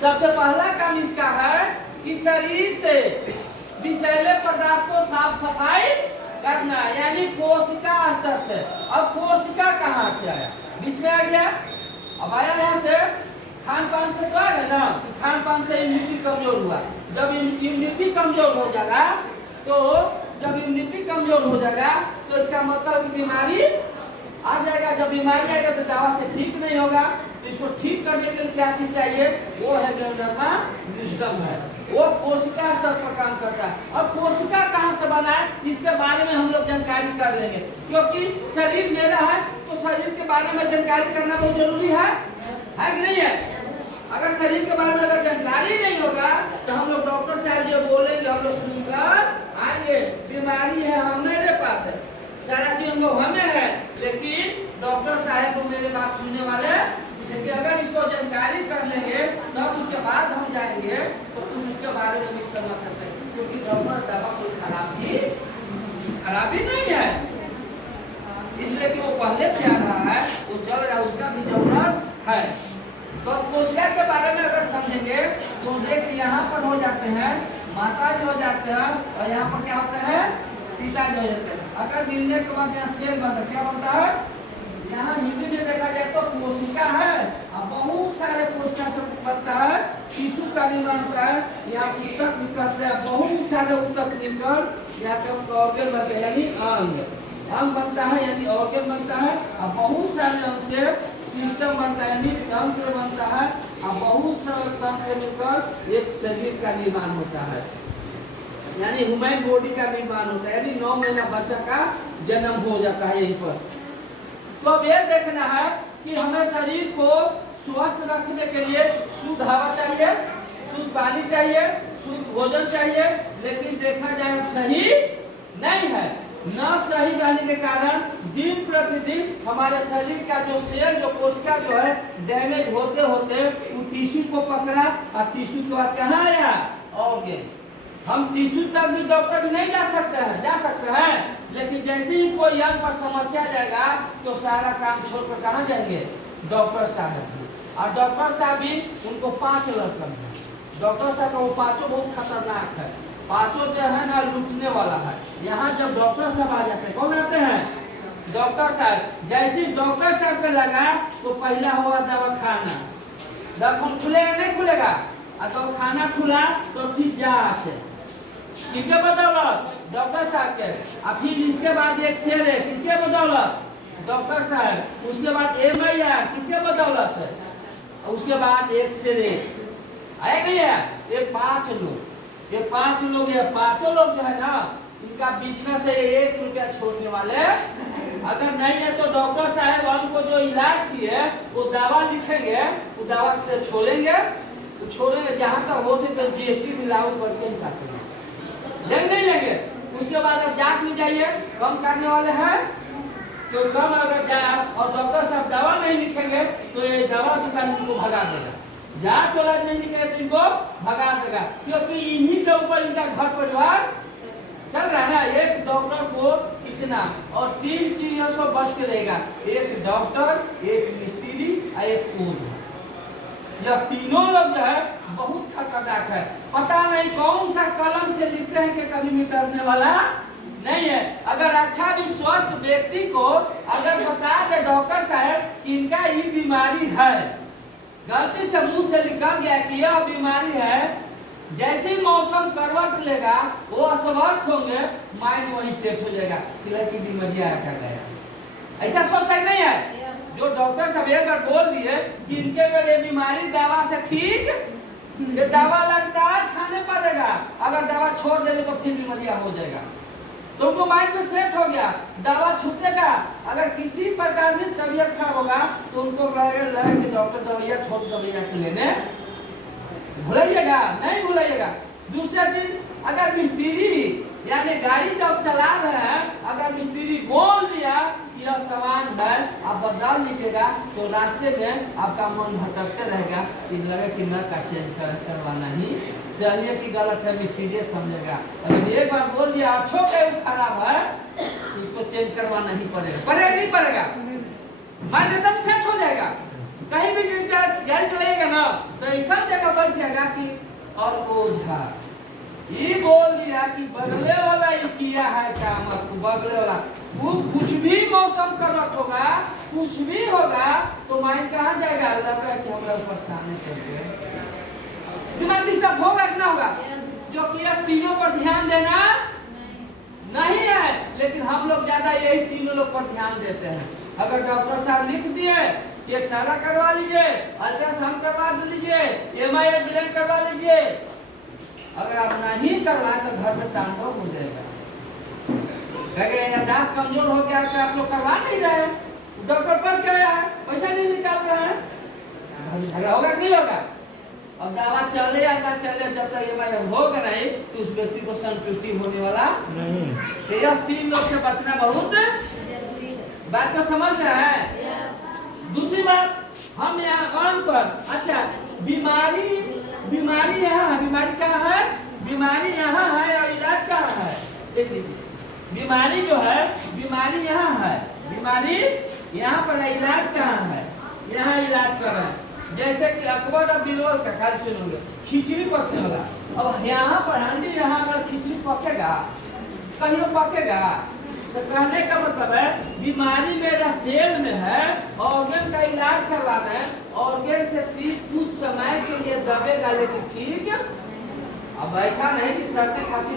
सबसे पहला काम इसका है कि शरीर से विषैले पदार्थ को साफ सफाई करना, यानी कोशिका स्तर से। अब कोशिका कहाँ से आया? बीच में आ गया। अब आया यहाँ से खान पान से तो आ गया ना, खान पान से इम्यूनिटी कमजोर हुआ। जब इम्यूनिटी कमजोर हो जाएगा तो इसका मतलब बीमारी आ जाएगा। जब बीमारी आएगा तो दवा से ठीक नहीं होगा। तो इसको ठीक करने के लिए क्या चीज चाहिए? वो है ग्रैनुलोमा विस्डम है, वो कोशिका स्तर पर काम करता है। अब कोशिका कहाँ से बना है इसके बारे में हम लोग जानकारी कर लेंगे, क्योंकि शरीर मेरा है तो शरीर के बारे में जानकारी करना बहुत जरूरी है कि नहीं है? अगर शरीर के बारे में अगर जानकारी नहीं होगा तो हम लोग डॉक्टर साहब जो बोलेंगे हम लोग सुनकर आएंगे, बीमारी है मेरे पास है, सारा चीज हम लोग हमें है, लेकिन डॉक्टर साहब को मेरे बात सुनने वाले। लेकिन अगर इसको जानकारी कर लेंगे तब उसके बाद हम जाएंगे तो कुछ उसके बारे में भी समझ सकते हैं, क्योंकि डॉक्टर दवा कोई खराबी नहीं है, इसलिए कि वो पहले से आ रहा है, वो चल रहा है, उसका भी जरूरत है। तो कोशिका के बारे में अगर समझेंगे तो देख यहाँ पर हो जाते हैं माता जो हो जाते हैं, और यहाँ पर क्या होता है पिता जो हो जाते हैं। अगर मिलने के बाद यहाँ सेल बनता है, क्या बनता है? यहाँ हिंदी में देखा जाए तो कोशिका है, अब बहुत सारे कोशिका से बनता है, टिश्यू का निर्माण होता है, यहाँ ऊतक निकलते हैं, बहुत सारे ऊतक निकल यहाँ के ऑर्गन बनते हैं, यानी अंग बनता है, यानी ऑर्गन बनता है। अब बहुत सारे अंग से सिस्टम बनता है, यानी तंत्र बनता है। अब बहुत सारे तंत्र मिलकर एक शरीर का निर्माण होता है, यानी ह्यूमन बॉडी का निर्माण होता है, यानी 9 महीना बच्चा का जन्म हो जाता है यहीं पर। तो अब ये देखना है कि हमें शरीर को स्वस्थ रखने के लिए शुद्ध हवा चाहिए, शुद्ध पानी चाहिए, शुद्ध भोजन चाहिए, लेकिन देखा जाए सही नहीं है। न सही रहने के कारण दिन प्रतिदिन हमारे शरीर का जो सेल जो कोशिका जो है डैमेज होते होते वो टिश्यू को पकड़ा, और टिश्यू के बाद कहाँ आया? ऑर्गन। हम टिश्यू तक भी डॉक्टर भी नहीं जा सकते हैं, लेकिन जैसे ही कोई अंग पर समस्या जाएगा तो सारा काम छोड़कर कहाँ जाएंगे? डॉक्टर साहब। और डॉक्टर साहब भी उनको 5 लक्षण है। डॉक्टर साहब का वो 5 बहुत खतरनाक है, 5 जो है ना लूटने वाला है। यहाँ जब डॉक्टर साहब आ जाते हैं, कौन आते हैं? डॉक्टर साहब। जैसे डॉक्टर साहब का लगा तो पहला हुआ दवा खाना, दवा खुलेगा नहीं खुलेगा, और तो खाना खुला तो ठीक जांच है, किसके बदौलत? डॉक्टर साहब के। और फिर इसके बाद एक्सरे, किसके बदौलत? डॉक्टर साहब। उसके बाद MRI, किसके बदौलत है? उसके बाद एक्सरे आए नहीं है? ये 5 लोग, ये 5 लोग, ये 5 लोग जो है ना इनका बिजनेस है 1 रुपया छोड़ने वाले। अगर नहीं है तो डॉक्टर साहब हमको जो इलाज किए वो दवा लिखेंगे, वो दवा छोड़ेंगे जहाँ तक हो सके GST भी लागू करके लेंगे नहीं लेंगे। उसके बाद अब जांच में जाइए, कम करने वाले हैं तो कम अगर जाए, और डॉक्टर साहब दवा नहीं लिखेंगे तो ये दवा दुकान इनको भगा देगा, जांच वाला नहीं लिखेगा तो इनको भगा देगा, क्योंकि इन्हीं के ऊपर इनका घर परिवार चल रहा है ना। एक डॉक्टर को इतना, और 3 चीजों से बच के रहेगा, एक डॉक्टर, एक मिस्त्री और एक कूद। यह तीनों लोग जो है बहुत खतरनाक है। पता नहीं कौन सा कलम से लिखते हैं कि कभी मिटने वाला नहीं है। अगर अच्छा भी स्वस्थ व्यक्ति को अगर बता दे डॉक्टर साहब कि इनका ये बीमारी है, गलती से मुंह से निकल गया कि यह बीमारी है, जैसे मौसम करवट लेगा वो अस्वस्थ होंगे, माइंड वहीं सेट हो जाएगा कि बीमारी आया गया। ऐसा सोच नहीं है? जो डॉक्टर सब एक बार बोल दिए कि इनके अगर ये बीमारी दवा से ठीक, ये दवा लगातार खाने पड़ेगा, अगर दवा छोड़ देंगे तो फिर बीमारियां हो जाएगा, तो उनको माइंड में सेट हो गया, दवा छूटेगा। अगर किसी प्रकार की तबीयत खराब होगा तो उनको लगेगा कि डॉक्टर दवाइयाँ छोड़ दवाइयाँ लेने भूलिएगा, नहीं भूलिएगा। दूसरा चीज, अगर मिस्त्री यानी गाड़ी जब चला रहे हैं, अगर मिस्त्री बोल दिया कि यह सामान है आप बदल लीजिएगा, तो रास्ते में आपका मन भटकते रहेगा कि लगे कि नट का चेंज करवाना ही सही है कि गलत है, मिस्त्री समझेगा। अगर एक बार बोल दिया अच्छो का खराब है तो इसको चेंज करवाना ही पड़ेगा, नहीं पड़ेगा, माइंड एकदम सेट हो जाएगा। कहीं भी गाड़ी चलाइएगा ना तो ऐसा जगह बन जाएगा कि और ओझा ये बोल दिया कि बगले वाला ये किया है काम, बगले वाला वो कुछ भी मौसम करवट होगा, कुछ भी होगा तो माइंड कहाँ जाएगा? अल्लाह का कि हमारे ऊपर सामने करके दिमाग डिस्टर्ब होगा कि ना होगा? जो किया तीनों पर ध्यान देना नहीं है, लेकिन हम लोग ज्यादा यही तीनों लोग पर ध्यान देते हैं। अगर डॉक्टर साहब लिख दिए कि एक्सरे करवा लीजिए, अल्ट्रासाउंड करवा लीजिए, MRI ब्रेन करवा लीजिए, अगर आप नहीं करवाएं तो घर में तांडव हो जाएगा। दांत कमजोर हो गया तो आप लोग करवा नहीं रहे, डॉक्टर पर क्या है, पैसा नहीं निकाल रहे हैं, झगड़ा होगा नहीं होगा? अब दवा चले या ना चले, जब तक MRI होगा नहीं तो उस व्यक्ति को संतुष्टि होने वाला नहीं। तो यह तीन लोग से बचना बहुत बात को समझ रहे हैं। दूसरी बात, हम यहाँ ऑन पर, अच्छा बीमारी यहाँ है, बीमारी कहाँ है? बीमारी यहाँ है और इलाज कहाँ है? देख लीजिए, बीमारी जो है बीमारी यहाँ है, बीमारी यहाँ पर है, इलाज कहाँ है? यहाँ इलाज कर रहे हैं। जैसे कि अकबर और बिरबल का कार्य सुनोगे, खिचड़ी पकने वाला, अब यहाँ पर हंडी यहाँ अगर खिचड़ी पकेगा कहीं पकेगा? तो कहने का मतलब है बीमारी मेरा सेल में है, ऑर्गन का इलाज करवाना है, ऑर्गन से सीध कुछ समय के लिए दबेगा, लेकिन ठीक अब ऐसा नहीं कि सर्दी खांसी